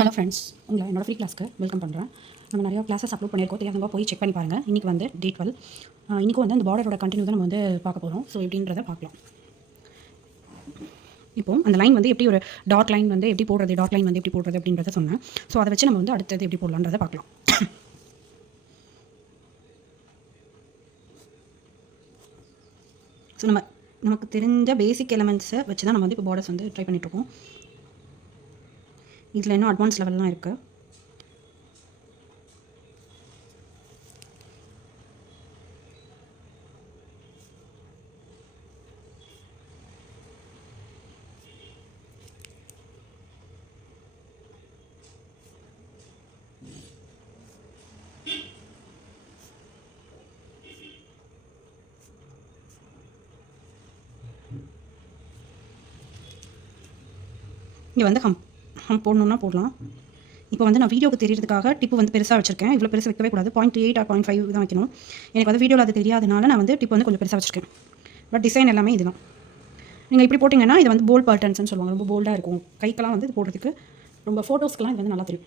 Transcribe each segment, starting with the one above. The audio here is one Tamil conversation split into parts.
ஹலோ ஃப்ரெண்ட்ஸ், உங்களை என்னோட ஃப்ரீ கிளாஸ்க்கு வெல்கம் பண்ணுறேன். நம்ம நிறையா கிளாஸஸ் அப்லோட் பண்ணியிருக்கோம். தெரியாதவங்க போய் செக் பண்ணி பாருங்கள். இன்றைக்கி வந்து டே 12. இன்றைக்கும் வந்து அந்த பார்டரோட கண்டினியூ தான் நம்ம வந்து பார்க்க போகிறோம். ஸோ எப்படின்றத பார்க்கலாம். இப்போ அந்த லைன் வந்து எப்படி ஒரு டார்க் லைன் வந்து எப்படி போடுறது, டார்க் லைன் வந்து எப்படி போடுறது அப்படின்றத சொன்னேன். ஸோ அதை வச்சு நம்ம வந்து அடுத்தது எப்படி போடலான்றதை பார்க்கலாம். ஸோ நமக்கு தெரிஞ்ச பேசிக் எலமெண்ட்ஸை வச்சு தான் நம்ம வந்து இப்போ பார்டர்ஸ் வந்து ட்ரை பண்ணிகிட்ருக்கோம். இதில் இன்னும் அட்வான்ஸ் லெவல்லாம் இருக்குது. இங்கே வந்து ஹம் போடணுன்னா போடலாம். இப்போ வந்து நான் வீடியோக்கு தெரியறதுக்காக டிப்பு வந்து பெருசாக வச்சிருக்கேன். இவ்வளோ பெருசாக வைக்கவே கூடாது. 0.8 or 0.5 தான் வைக்கணும். எனக்கு வந்து வீடியோவில் அது தெரியாதனால நான் வந்து டிப்பு வந்து கொஞ்சம் பெருசாக வச்சிருக்கேன். பட் டிசைன் எல்லாமே இதுதான். நீங்கள் இப்படி போட்டிங்கன்னா இது வந்து போல்ட் பட்டன்ஸ்னு சொல்லுவாங்க. ரொம்ப போல்டாக இருக்கும். கைக்கெல்லாம் வந்து இது போடுறதுக்கு ரொம்ப ஃபோட்டோஸ்க்கெலாம் இது வந்து நல்லா தெரியும்.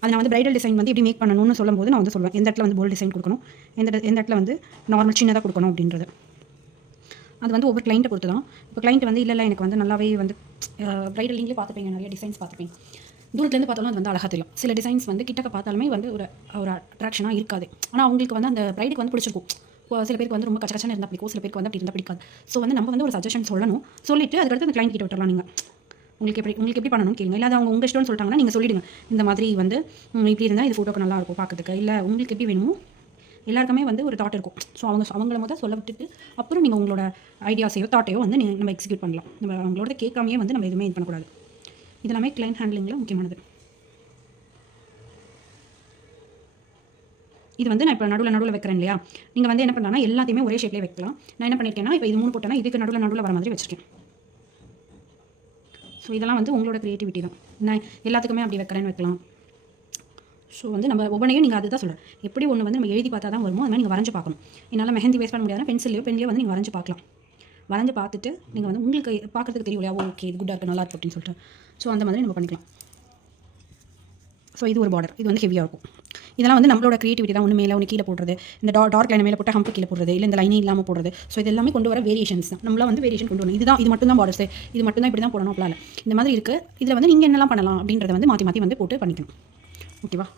அது நான் வந்து பிரைடல் டிசைன் வந்து எப்படி மேக் பண்ணணும்னு சொல்லும்போது நான் வந்து சொல்லுவேன். எந்த இடத்துல வந்து போல்ட் டிசைன் கொடுக்கணும், எந்த இடத்துல வந்து நார்மல் சின்னதாக கொடுக்கணும் அப்படின்றது. அது வந்து ஒவ்வொரு கிளைண்ட்டை பொறுத்து தான். இப்போ கிளைண்ட் வந்து இல்லை எனக்கு வந்து நல்லாவே வந்து பிரைடல் நீங்களே பார்த்துப்பீங்க, நிறைய டிசைன்ஸ் பார்த்துப்பீங்க. தூரத்துலேருந்து பார்த்தாலும் அது வந்து அழகாக தெரியும். சில டிசைன்ஸ் வந்து கிட்டக்க பார்த்தாலுமே வந்து ஒரு அட்ராக்ஷனாக இருக்காது. ஆனால் அவங்களுக்கு வந்து அந்த பிரைடுக்கு வந்து பிடிச்சிருக்கும். சில பேருக்கு வந்து ரொம்ப கச்சக்கச்சன்னு இருந்தால் பிடிக்கும், சில பேருக்கு வந்து அப்படி இருந்தால் பிடிக்காது. ஸோ வந்து நம்ம வந்து ஒரு சஜஷன் சொல்லணும். சொல்லிவிட்டு அதுக்கடுத்து அந்த கிளைண்ட் கிட்ட விட்டுறலாம். நீங்கள் உங்களுக்கு எப்படி பண்ணணும்னு கேளுங்க. இல்லை அவங்க உங்கள் இஷ்டம்னு சொல்லிட்டாங்கன்னா நீங்கள் சொல்லிவிடுங்க. இந்த மாதிரி வந்து இப்படி இருந்தால் இது ஃபோட்டோக்கு நல்லா இருக்கும் பார்க்கறதுக்கு. இல்லை உங்களுக்கு எப்படி வேணுமோ எல்லாருக்குமே வந்து ஒரு தாட் இருக்கும். ஸோ அவங்கள முதல் சொல்ல விட்டுட்டு அப்புறம் நீங்கள் உங்களோட ஐடியாஸையோ தாட்டையோ வந்து நம்ம எக்ஸிக்யூட் பண்ணலாம். நம்ம அவங்களோட கேட்காமையே வந்து நம்ம எதுவுமே இது பண்ணக்கூடாது. இதெல்லாமே கிளைண்ட் ஹேண்ட்லிங்கில் முக்கியமானது. இது வந்து நான் இப்போ நடுவில் வைக்கிறேன் இல்லையா, நீங்கள் வந்து என்ன பண்ணலாம்னா எல்லாத்தையுமே ஒரே ஷேப்லேயே வைக்கலாம். நான் என்ன பண்ணியிருக்கேன்னா இப்போ இது 3 போட்டேன்னா இதுக்கு நடுவில் வர மாதிரி வச்சுருக்கேன். ஸோ இதெல்லாம் வந்து உங்களோட க்ரியேட்டிவிட்டி தான். நான் எல்லாத்துக்குமே அப்படி வைக்கிறேன்னு வைக்கலாம். ஸோ வந்து நம்ம ஒவ்வொன்றையும் நீங்கள் அதுதான் சொல்கிறேன். எப்படி ஒன்று வந்து நம்ம எழுதி பார்த்தா தான் வருமோ அது மாதிரி நீங்கள் வரைஞ்சு பார்க்கணும். என்னால் மெஹந்தி வேஸ்ட் பண்ண முடியாதுன்னா பென்சிலையோ வந்து நீங்கள் வரைஞ்சு பார்க்கலாம். வரைஞ்சு பார்த்துட்டு நீங்கள் வந்து உங்களுக்கு பார்க்குறதுக்கு தெரியும் இல்லையா, ஓகே இது குட்டாக இருக்குது நல்லா இருக்குது அப்படின்னு சொல்லிட்டு. ஸோ அந்த மாதிரி நம்ம பண்ணிக்கலாம். ஸோ இது ஒரு பார்டர், இது வந்து ஹெவியாக இருக்கும். இதெல்லாம் வந்து நம்மளோட க்ரியேட்டிவிட்டி தான். ஒன்று மேலே ஒன்று கீழே போடுறது, இந்த டார்க் லைன் மேலே போட்டு ஹம்ப் கீழே போடுறது, இல்லை இந்த லைனே இல்லாமல் போடுறது. ஸோ இது எல்லாமே கொண்டு வர வேரியேஷன்ஸ் தான். நம்மளாம் வந்து வேரியேஷன் கொண்டு வரணும். இது மட்டும் தான் பார்டர்ஸ், இது மட்டும் தான் இப்படி தான் போடணும் அப்படிலாம் இல்லை. இந்த மாதிரி இருக்குது. இதில் வந்து நீங்கள் என்னெல்லாம் பண்ணலாம் அப்படின்றத வந்து மாற்றி வந்து போட்டு பண்ணிக்கணும். ஓகேவா?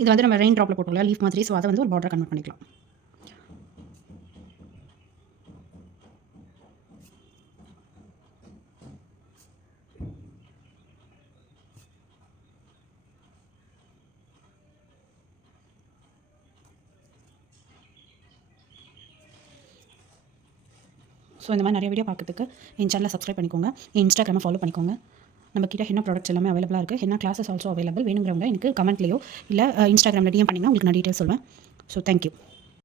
இது வந்து நம்ம ரெயின் ட்ராப்பில் போட்டோம்ல லீஃப் மாதிரி. ஸோ அதை வந்து ஒரு பார்டர் கன்வெர்ட் பண்ணிக்கலாம். ஸோ இந்த மாதிரி நிறைய வீடியோ பார்க்கறதுக்கு என் சேனலை சப்ஸ்கிரைப் பண்ணிக்கோங்க. என் இன்ஸ்டாகிராமை ஃபாலோ பண்ணிக்கோங்க. நம்ம கிட்ட என்ன ப்ராடக்ட்ஸ் எல்லாமே அவைலபிளாக இருக்குது. என்ன கிளாஸஸ் ஆல்சோ அவைலபிள். வேணுங்கிறவங்க எனக்கு கமெண்ட்லேயோ இல்லை இன்ஸ்டாகிராமில் டிஎம் பண்ணிங்கன்னா உங்களுக்கு நான் டீட்டெயில்ஸ் சொல்வேன். So thank you.